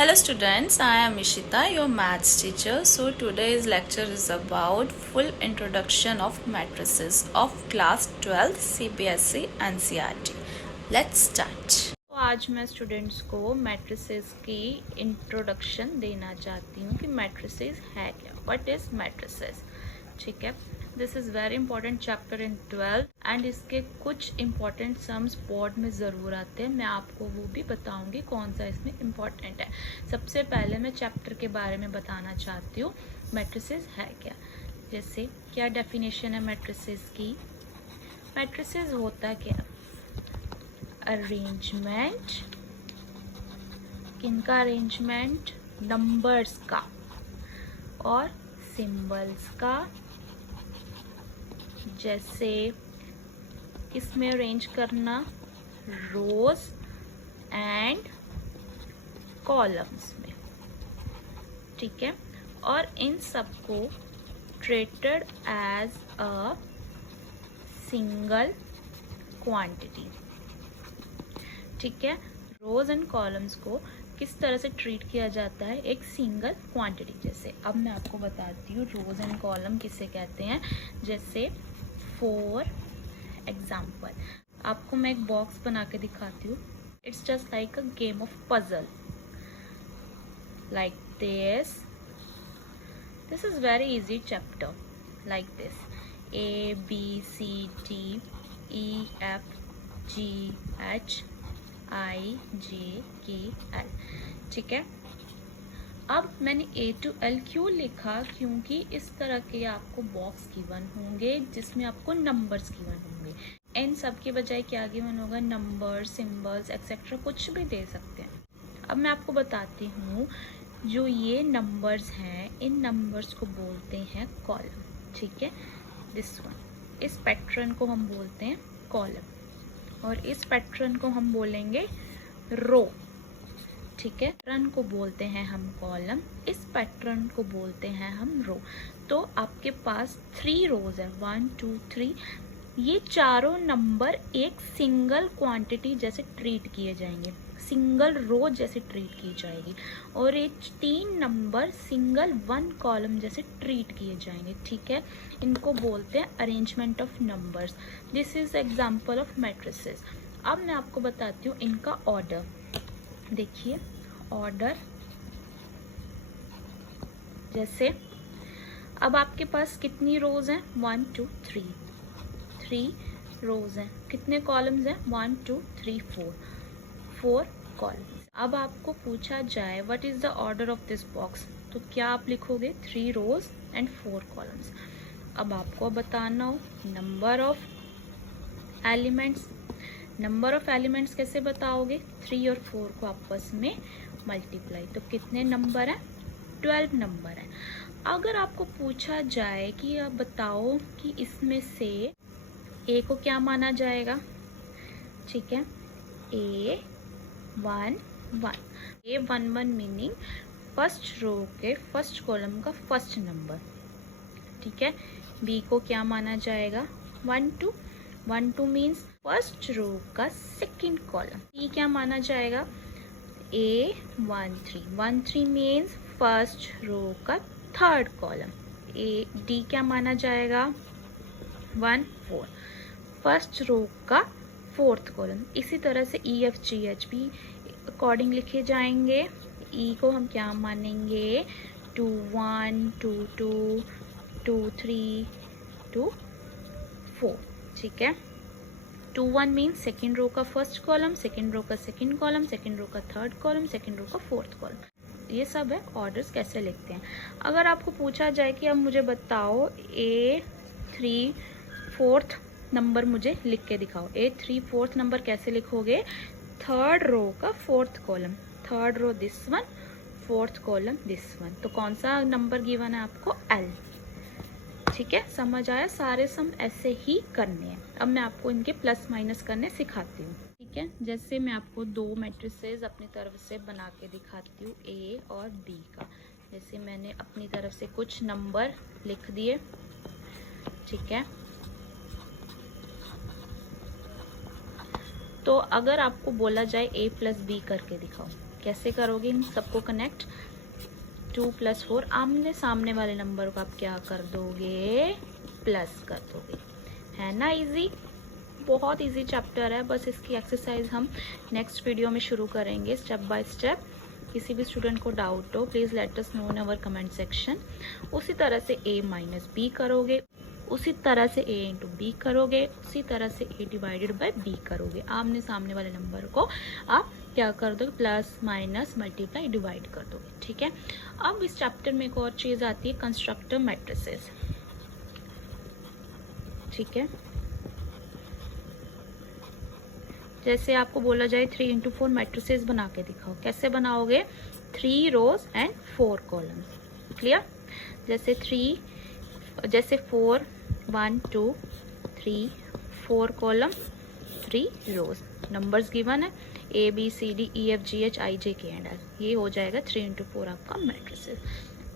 Hello students, I am Ishita, your maths teacher. So today's lecture is about full introduction of matrices of class 12 CBSE NCERT. Let's start. तो आज मैं students को matrices की introduction देना चाहती हूँ कि मैट्रिसेस है क्या, व्हाट इज मैट्रिसेस। ठीक है, this is very important chapter in 12 and इसके कुछ इंपॉर्टेंट सम्स बोर्ड में ज़रूर आते हैं। मैं आपको वो भी बताऊंगी कौन सा इसमें इम्पॉर्टेंट है। सबसे पहले मैं चैप्टर के बारे में बताना चाहती हूँ मैट्रिसेस है क्या। जैसे क्या डेफिनेशन है मैट्रिसेस की। मैट्रिसेस होता क्या, अरेंजमेंट, किनका अरेंजमेंट, नंबर्स का और सिंबल्स का। जैसे इसमें अरेंज करना रोज एंड कॉलम्स में, ठीक है। और इन सबको treated as a single quantity, ठीक है। रोज एंड कॉलम्स को किस तरह से ट्रीट किया जाता है, एक सिंगल क्वांटिटी। जैसे अब मैं आपको बताती हूँ रोज एंड कॉलम किसे कहते हैं। जैसे फॉर एग्जाम्पल आपको मैं एक बॉक्स बना के दिखाती हूँ। It's just like a game of puzzle, like this is very easy chapter, like this A B C D E F G H I J K L, ठीक है। अब मैंने A to L क्यों लिखा, क्योंकि इस तरह के आपको बॉक्स गिवन होंगे जिसमें आपको नंबर्स गिवन होंगे। इन सब के बजाय क्या गिवन होगा, नंबर, सिंबल्स एक्सेट्रा कुछ भी दे सकते हैं। अब मैं आपको बताती हूँ, जो ये नंबर्स हैं इन नंबर्स को बोलते हैं कॉलम, ठीक है। दिस वन, इस पैटर्न को हम बोलते हैं कॉलम और इस पैटर्न को हम बोलेंगे रो, ठीक है। पैटर्न को बोलते हैं हम कॉलम, इस पैटर्न को बोलते हैं हम रो। तो आपके पास 3 रोज है, 1 2 3। ये चारों नंबर एक सिंगल क्वांटिटी जैसे ट्रीट किए जाएंगे, सिंगल रो जैसे ट्रीट की जाएगी। और ये 3 नंबर सिंगल 1 कॉलम जैसे ट्रीट किए जाएंगे, ठीक है। इनको बोलते हैं arrangement of numbers. This is example of matrices. अब मैं आपको बताती हूँ इनका ऑर्डर। देखिए ऑर्डर, जैसे अब आपके पास कितनी रोज हैं, 1 2 3 रोज हैं। कितने कॉलम्स हैं, 1 2 3 4 कॉलम्स। अब आपको पूछा जाए what is the order of this box, तो क्या आप लिखोगे, 3 रोज एंड 4 कॉलम्स। अब आपको बताना हो number of elements. Number of elements कैसे बताओगे, 3 और 4 को आपस में मल्टीप्लाई, तो कितने नंबर हैं, 12 नंबर हैं। अगर आपको पूछा जाए कि आप बताओ कि इसमें से ए को क्या माना जाएगा, ठीक है, A11 A11 meaning first row के फर्स्ट कॉलम का फर्स्ट नंबर, ठीक है। बी को क्या माना जाएगा, 1 2 मीन्स फर्स्ट रो का सेकंड कॉलम। सी क्या माना जाएगा, A13 मीन्स फर्स्ट रो का थर्ड कॉलम। डी क्या माना जाएगा, 1 4 फर्स्ट रो का फोर्थ कॉलम। इसी तरह से ई एफ जी एच भी अकॉर्डिंग लिखे जाएंगे। ई को हम क्या मानेंगे, 2 1 2 2 2 3 2 4, ठीक है। 2 1 मीन्स सेकेंड रो का फर्स्ट कॉलम, सेकेंड रो का सेकेंड कॉलम, सेकेंड रो का थर्ड कॉलम, सेकेंड रो का फोर्थ कॉलम। ये सब है ऑर्डर्स कैसे लिखते हैं। अगर आपको पूछा जाए कि अब मुझे बताओ A3 फोर्थ नंबर मुझे लिख के दिखाओ, A3 फोर्थ नंबर कैसे लिखोगे, थर्ड रो का fourth column, third row this one, fourth column this one. तो कौन सा नंबर गिवन है आपको, L, ठीक है। समझ आया, सारे सम ऐसे ही करने हैं। अब मैं आपको इनके प्लस माइनस करने सिखाती हूँ, ठीक है। जैसे मैं आपको 2 मैट्रिसेस अपनी तरफ से बना के दिखाती हूँ, A और B का। जैसे मैंने अपनी तरफ से कुछ नंबर लिख दिए, ठीक है। तो अगर आपको बोला जाए A प्लस बी करके दिखाओ, कैसे करोगे इन सबको कनेक्ट? 2 + 4 आमने सामने वाले नंबर को आप क्या कर दोगे? प्लस कर दोगे। है ना इजी? बहुत इजी चैप्टर है। बस इसकी एक्सरसाइज हम नेक्स्ट वीडियो में शुरू करेंगे स्टेप बाय स्टेप। किसी भी स्टूडेंट को डाउट हो please let us know in our comment section. उसी तरह से a - b करोगे, उसी तरह से a × b करोगे, उसी तरह से a / b करोगे। आमने सामने वाले नंबर को आप क्या कर दोगे? प्लस माइनस मल्टीप्लाई डिवाइड कर दोगे। ठीक है। अब इस चैप्टर में एक और चीज़ आती है कंस्ट्रक्टर मैट्रिसेस। ठीक है। जैसे आपको बोला जाए 3 × 4 मैट्रिसेस बना के दिखाओ, कैसे बनाओगे? 3 रोज एंड 4 कॉलम्स। क्लियर? जैसे 4 1 2 3 4 कॉलम 3 रोज। नंबर्स गिवन है A B C D E F G H I J K and L। ये हो जाएगा 3 × 4 आपका मैट्रिसेस।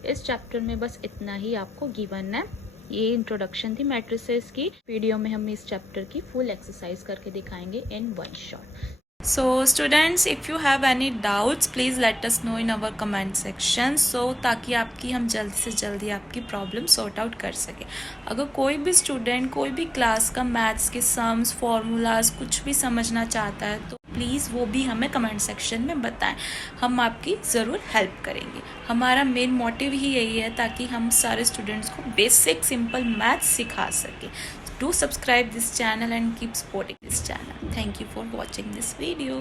इस चैप्टर में बस इतना ही आपको गिवन है। ये इंट्रोडक्शन थी मैट्रिसेस की। वीडियो में हम इस चैप्टर की फुल एक्सरसाइज करके दिखाएंगे in one shot. So students, if you have any doubts, please let us know in our comment section, so ताकि आपकी हम जल्दी से जल्दी आपकी प्रॉब्लम सॉर्ट आउट कर सके। अगर कोई भी स्टूडेंट कोई भी क्लास का मैथ्स के सम्स फॉर्मूलाज कुछ भी समझना चाहता है तो प्लीज़ वो भी हमें कमेंट सेक्शन में बताएं, हम आपकी ज़रूर हेल्प करेंगे। हमारा मेन मोटिव ही यही है ताकि हम सारे स्टूडेंट्स को बेसिक सिंपल मैथ्स सिखा सकें। Do subscribe this channel and keep supporting this channel. Thank you for watching this video.